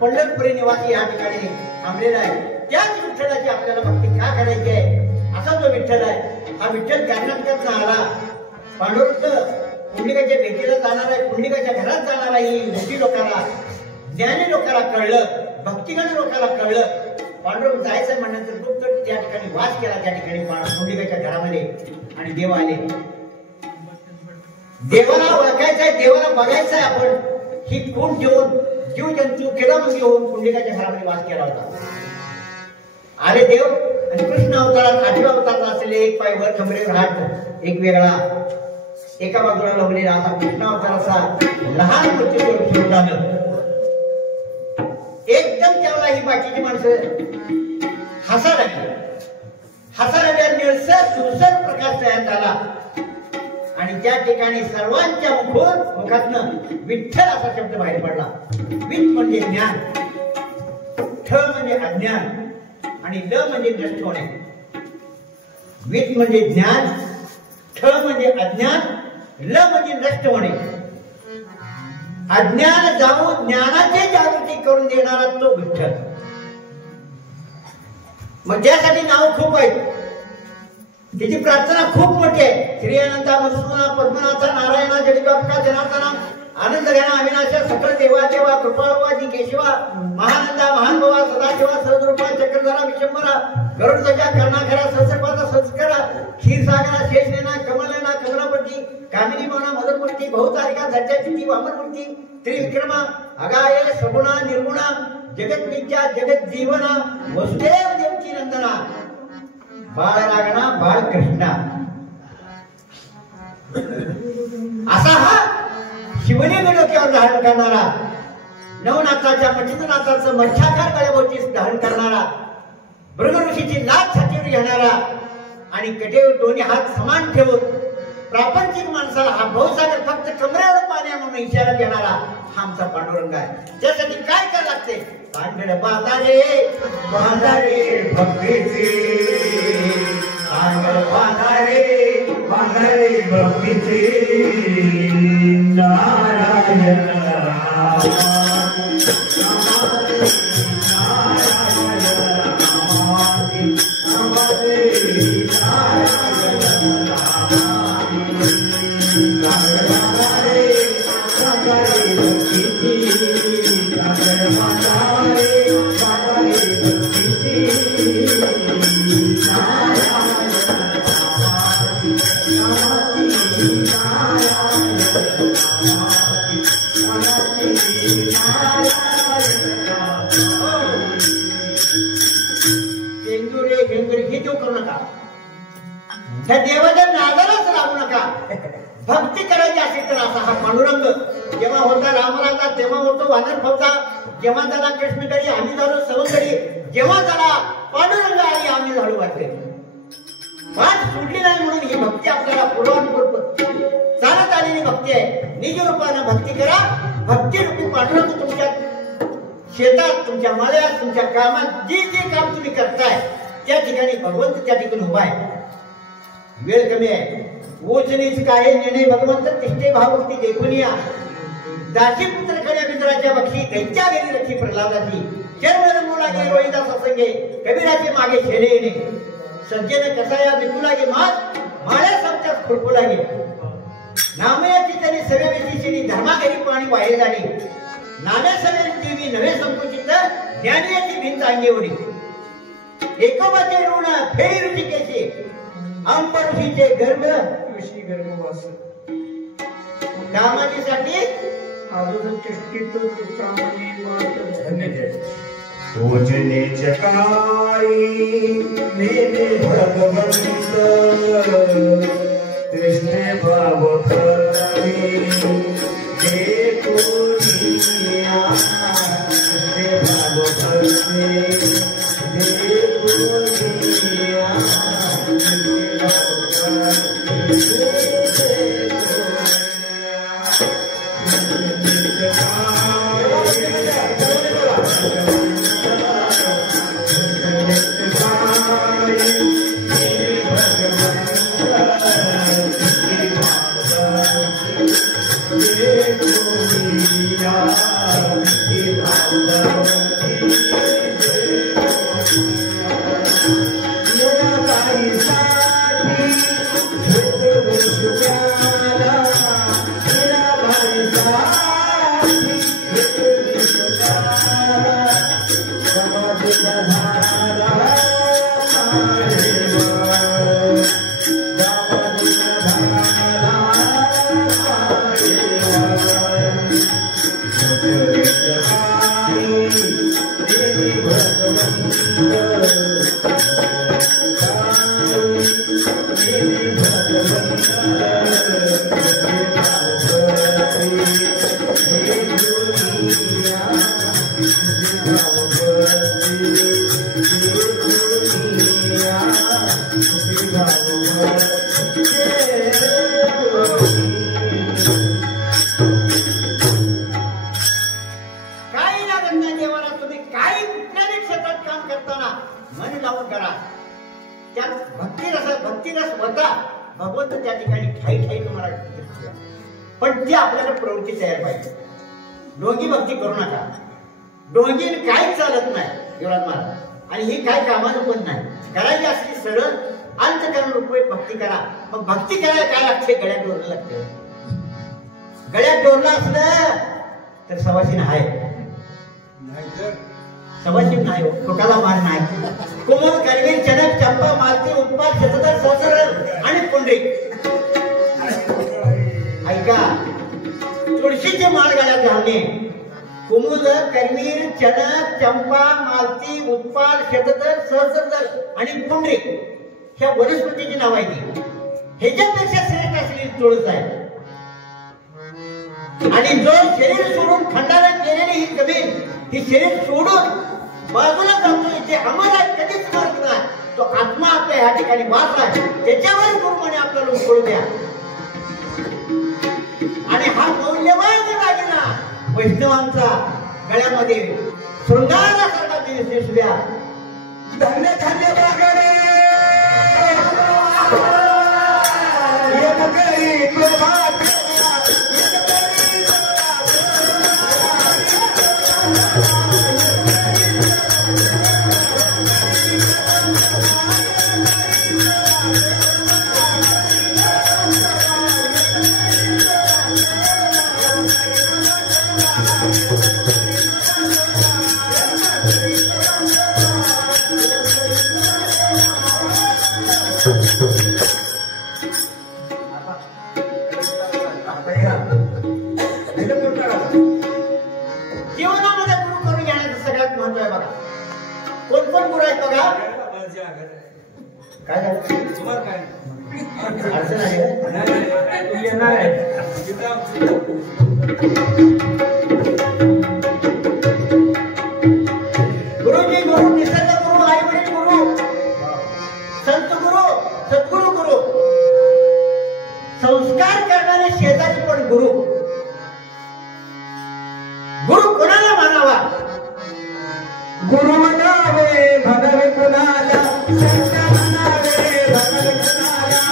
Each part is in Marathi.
पंढरपुरी निवासी या ठिकाणी थांबलेला आहे. त्याच विठ्ठलाची आपल्याला भक्ती का करायची आहे? असा जो विठ्ठल आहे, हा विठ्ठल कर्नाटकात आला. पांडुरंग पुंडलिकाच्या भेटीला जाणार आहे, पुंडलिकाच्या घरात जाणार आहे. ही मोठी लोकांना, ज्ञानी लोकांना कळलं, भक्तिगण लोकांना कळलं. पांडुरंग जायचं म्हणण्यानंतर गुप्त त्या ठिकाणी वास केला, त्या ठिकाणी पुंडलिकाच्या घरामध्ये. आणि देव आले. देवाला ओळखायचंय, देवाला बघायचंय आपण. ही खूप जीव जंतू केदामंदी होऊन पुंडलिकाच्या घरामध्ये वास केला होता. आले देव आणि कृष्ण अवतारात 8व्या अवतारात असलेले एक पाय वर कमरेवर हात एक वेगळा एका बाजूला लावलेला असा कृष्ण अवताराचा लहान मूर्ती सुरू झालं. एकदम त्याला ही बाकीची माणसं हसा लागली. निळसर सुरसर प्रकाश तयार झाला. आणि त्या ठिकाणी सर्वांच्या मुखातनं विठ्ठल असा शब्द बाहेर पडला. विठ म्हणजे ज्ञान, ठ म्हणजे अज्ञान आणि ल म्हणजे नष्ट होणे. विठ म्हणजे ज्ञान, ठ म्हणजे अज्ञान, ल म्हणजे नष्ट होणे. अज्ञान जाऊन ज्ञानाची जागृती करून देणारा तो विठ्ठल. मग त्यासाठी नाव खूप आहेत, त्याची प्रार्थना खूप मोठी आहे. श्री अनंता मधुसूदना पद्मनाथा नारायणा जडिबापका जनार्दना आनंद घ्याना अविनाशा सकळ देवा देवा कृपाळवाजी केशवा महानंदा महानभवा सदाशिवा सहजरूपा चक्रधरा विशंभरा गरुडध्वजा कर्णाखरा सहस्रपादा सहस्करा क्षीरसागरा शेषनेना कमलना कमलापती कामिनी मौना मदनमूर्ती बहुतारिका धज्जाचिती वामनमूर्ती त्रिविक्रमा अगाय सगुणा निर्गुणा जगत विद्या जगत जीवना वसुदेव देवकी नंदना बाळ रागणा बाळ कृष्णा. असा हा शिवलिंग डोक्यावर धारण करणारा, नवनाथाच्या मच्छिंद्रनाथाचं मच्छाकार गळ्याभोवती धारण करणारा, भृगु ऋषीची लाच छातीवर घेणारा आणि कटेवर दोन्ही हात समान ठेवून प्रापंचिक माणसाला हा भाऊसागर फक्त कमरेवर पाण्या म्हणून इशारा देणारा हा आमचा पांडुरंग आहे. त्यासाठी काय करायला लागते? पांढर बांधारे भक्तीचे, पांढर बांधारे भक्तीचे नारायण त्या देवाच्या नादालाच लागू नका. भक्ती करायची असेल तर असा हा पांडुरंग जेव्हा होता रामराजा, तेव्हा होतो वानर फौजा, जेव्हा झाला कृष्णकरी आम्ही झालो सवंगडी, जेव्हा झाला पांडुरंग आली आम्ही झालो वाटले. वाट सुटली नाही म्हणून ही भक्ती आपल्याला पूर्वानुपूर्व चालत आलेली भक्ती आहे. निज रूपानं भक्ती करा. भक्ती रूपी पांडुरंग तुमच्या शेतात, तुमच्या माळ्यात, तुमच्या कामात जे जे काम तुम्ही करताय त्या ठिकाणी भगवंत त्या ठिकाणी उभा आहे. वेळ कमी आहे. ऊचनीच काय नेणे भगवंत तिष्ठे भावभक्ती देखून या. दासी पुत्र खड्या मित्राच्या बक्षी त्यांच्या गेली रक्षी प्रल्हादाची. चर्म रंगू लागे रोहिदा सत्संगे कबीराचे मागे शेले येणे. सज्जन कसा या विकू लागे मात माळ्या सामच्यात खुरपू लागे. नामयाची त्याने सगळ्या व्यक्तीशी धर्माघरी पाणी बाहेर जाणे. नाम्या सगळे देवी नवे संकुचित ज्ञानियाची भिंत अंगे उडी. एकोबाचे ऋण फेरी ऋषिकेशी अंब ऋषीचे गर्भ ऋषी गर्भवास. कामाजीसाठी अजून चष्टीत धन्य पूजने चकारी नेने भगवंत कृष्ण भाव फलनी जे कोणी कृष्ण भाव फल पण ती आपल्याला प्रवृत्ती तयार पाहिजे. डोंगी भक्ती करू नका. डोंगीने काहीच चालत नाही युवराज महाराज. आणि ही काय कामाचं पण नाही. करायची असली सरळ अंतकरण रुपये भक्ती करा. मग भक्ती करायला काय लागते? गळ्यात डोरलं लागते. गळ्यात डोरलं असलं तर सवाशीन आहे. सवाशीन नाही हो, टोकाला मार नाही. कोमल करवीर चनक चंपा मालती उत्पाद शतदर सहस्र आणि पुंडरी. ऐका, तुळशीचे माळ गळ्यात घालणे. कुमुद करवीर चनक चंपा मालती उत्पाद शतदर सहस्रदर आणि पुंडरी ह्या वनस्पतीची नाव आहे ती. ह्याच्यापेक्षा श्रेष्ठ असलेली तुळस आहे. आणि जो शरीर सोडून खंडाला केलेली ही जमीन, ही शरीर सोडून बाजूला जातो, इथे अमर आहे, कधीच मरत नाही. तो आत्मा आपल्या ह्या ठिकाणी वास आहे. त्याच्यावर गुरुमाने आपल्याला उकळू द्या. आणि हा मौल्यवान दागिना वैष्णवांचा गळ्यामध्ये शृंगारासारखा दिसू द्या. धन्य धन्य बागडे जीवनामध्ये गुरु करून घेण्याचं सगळ्यात महत्व आहे बघा. कोण कोण गुरु आहेत बघा. काय झालं? अडचण आहे. गुरुजी गुरु, निसर्ग गुरु, आई वडील गुरु, संत गुरु, सद्गुरु गुरु, संस्कार करणारे शेजारी पण गुरु. गुरु कोणाला मानावा? गुरु म्हणावे भगवे कुणाला, संत म्हणावे भगवे कुणाला.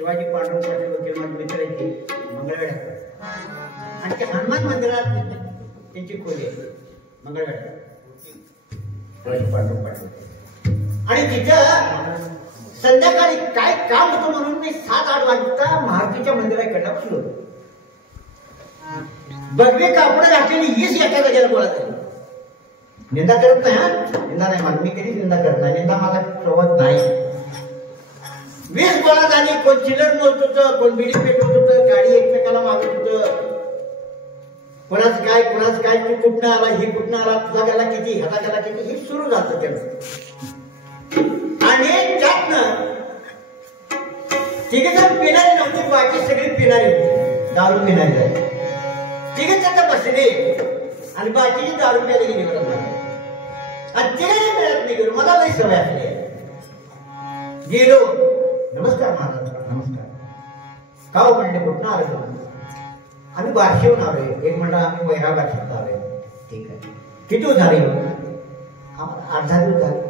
शिवाजी पांडुरंग पाटील वकील माझे मित्र आहेत ते मंगळवेढा आणि ते हनुमान मंदिरात त्यांची खोली आहे मंगळवेढा शिवाजी पांडुरंग पाटील आणि तिथं संध्याकाळी काय काम होतं म्हणून मी 7-8 वाजता महाराजांच्या मंदिराकडे बसलो बगवे कापड घातलेली हीच एका जागेला बोलत निंदा करत नाही हा निंदा नाही मला मी कधीच निंदा करत नाही निंदा मला सोबत नाही 20 गोळा झाली कोण चिलर नव्हत होतं कोण बिडी पेटवत होतं गाडी एकमेकाला मागत होतं कोणाच काय तू कुठनं आला ही कुठनं आला तुझा गेला किती ह्याला गेला किती हे सुरू झालं त्यांचं आणि त्यातनं तिघेजण पिणारी नव्हती बाकी सगळी पिणारी होती दारू पिणारी झाली तिघे त्यांना बसले आणि बाकीची दारू प्यायला गेली बरोबर आणि तिघे मिळत नाही गेलो मला नाही सवय असली गेलो नमस्कार महाराज नमस्कार का म्हणले कुठं आलो आम्ही बारशेहून आलोय एक म्हणलं आम्ही वैरा बारशेत आलोय ठीक आहे किती झाले 8-10 दिवस झाले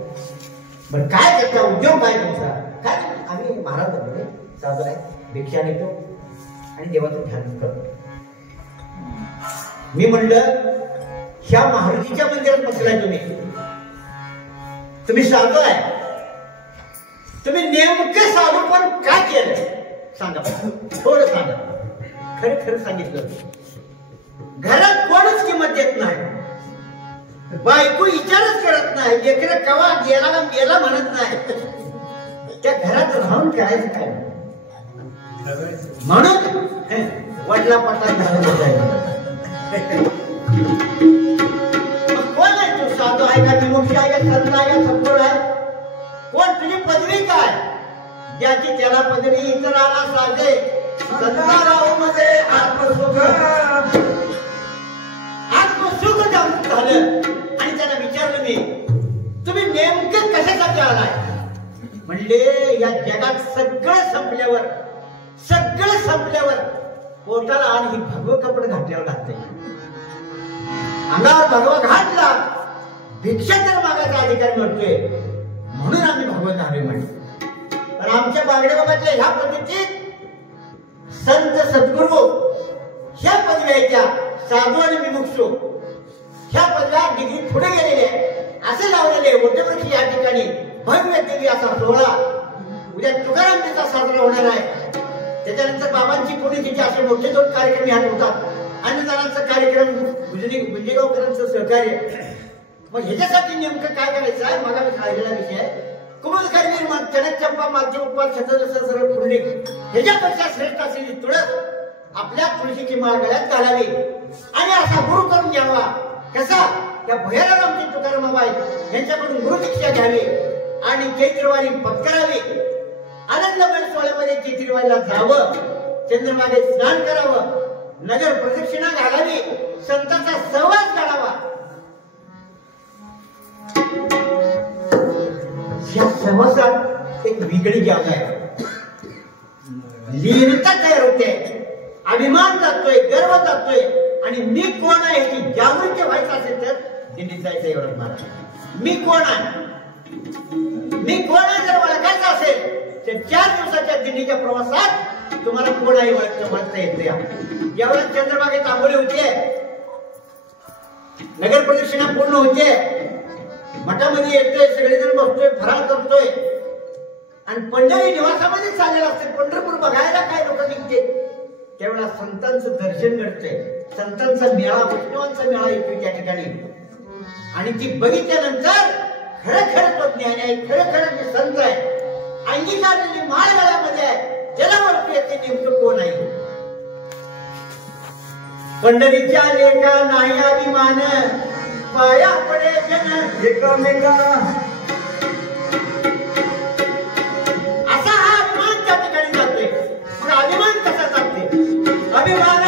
बरं काय करता उद्योग काय तुमचा काय आम्ही महाराज म्हणले साधन आहे भिक्षा देतो आणि देवाचं ध्यान करतो मी म्हणलं ह्या महाराजीच्या मंदिरात बसलाय तुम्ही साधू आहे तुम्ही नेमके साधू पण काय केलं सांगा थोडं सांगा खरं सांगितलं घरात कोणच किंमत देत नाही बायको विचारच करत नाही लेकरं कवा गेला ना गेला म्हणत नाही त्या घरात राहून करायचं काय म्हणून वडला पटला कोण आहे तू साधू आहे का विमुक्त आहे का संत आहे का सद्गुरू आहे कोण तुझी पदवी काय ज्याची त्याला पदवी इतराला साजे संतारामध्ये आत्मसुख झालं आणि त्याला विचारलं मी तुम्ही नेमके कशासाठी आलाय म्हणले या जगात सगळं संपल्यावर पोटाला आणि ही भगव कपडे घातल्यावर घातले अंगावर भगवा घातला भिक्षा तर मागायचा अधिकार मिळतोय म्हणून आम्ही भगवत झालोय म्हणजे पण आमच्या बागडे बाबाच्या ह्या पद्धतीत संत सद्गुरू ह्या पदव्याच्या साधू आणि विमुक्षू ह्या पदव्या डिग्री पुढे गेलेले असे लावलेले वटवृक्ष या ठिकाणी भव्य देवी असा सोहळा उद्या तुकाराम तिचा साजरा होणार आहे त्याच्यानंतर बाबांची पुण्यतिथी असे मोठे 2 कार्यक्रम ह्यात होतात अन्नदानाचा कार्यक्रम गुंजेगावकरांचं सहकार्य मग ह्याच्यासाठी नेमकं काय करायचं आहे मग आम्ही खायलेला विषय कुमलकारी निर्माण चणक चंपा मालची उत्पाद सरळ पुंडलिक ह्याच्यापेक्षा श्रेष्ठ असलेली तुळस आपल्या तुळशीची माळ गळ्यात घालावी आणि असा गुरु करून घ्यावा कसा त्या भैरव आमचे तुकारामाबाई यांच्याकडून गुरुदीक्षा घ्यावी आणि चैत्रवारी पत्करावी आनंदमय सोहळ्यामध्ये चैत्रवारीला जावं चंद्रभागेत स्नान करावं नगर प्रदक्षिणा घालावी संतांचा सहवास घालावा या सहवासात एक वेगळी जागा आहे लीनता तयार होते अभिमान जातोय गर्व जातोय आणि मी कोण आहे याची जागृती व्हायचं असेल तर दिल्लीत जायचं एवढं मला मी कोण आहे जर ओळखायचं असेल तर 4 दिवसाच्या दिल्लीच्या प्रवासात तुम्हाला कोण आहे ओळखता येते यावेळेस चंद्रभागेत आंघोळी होते नगर प्रदक्षिणा पूर्ण होते मठामध्ये येतोय सगळेजण बसतोय फराळ करतोय आणि पंढरी निवासामध्ये चाललेला असते पंढरपूर बघायला काय लोक निघते त्यावेळेला संतांचं दर्शन घडतंय संतांचा मेळा वैष्णवांचा मेळा येतोय त्या ठिकाणी आणि ती बघितल्यानंतर खरं तो ज्ञान आहे खरं जे संत आहे अंगीकारलेली माळ गळ्यामध्ये आहे त्याला ओळखू येते नेमकं कोण आहे पंढरीच्या लेखा नाही अभिमान पाया पडे जन एकमेका असा हा अभिमान त्या ठिकाणी जातोय मग अभिमान कसा जाते अभिमान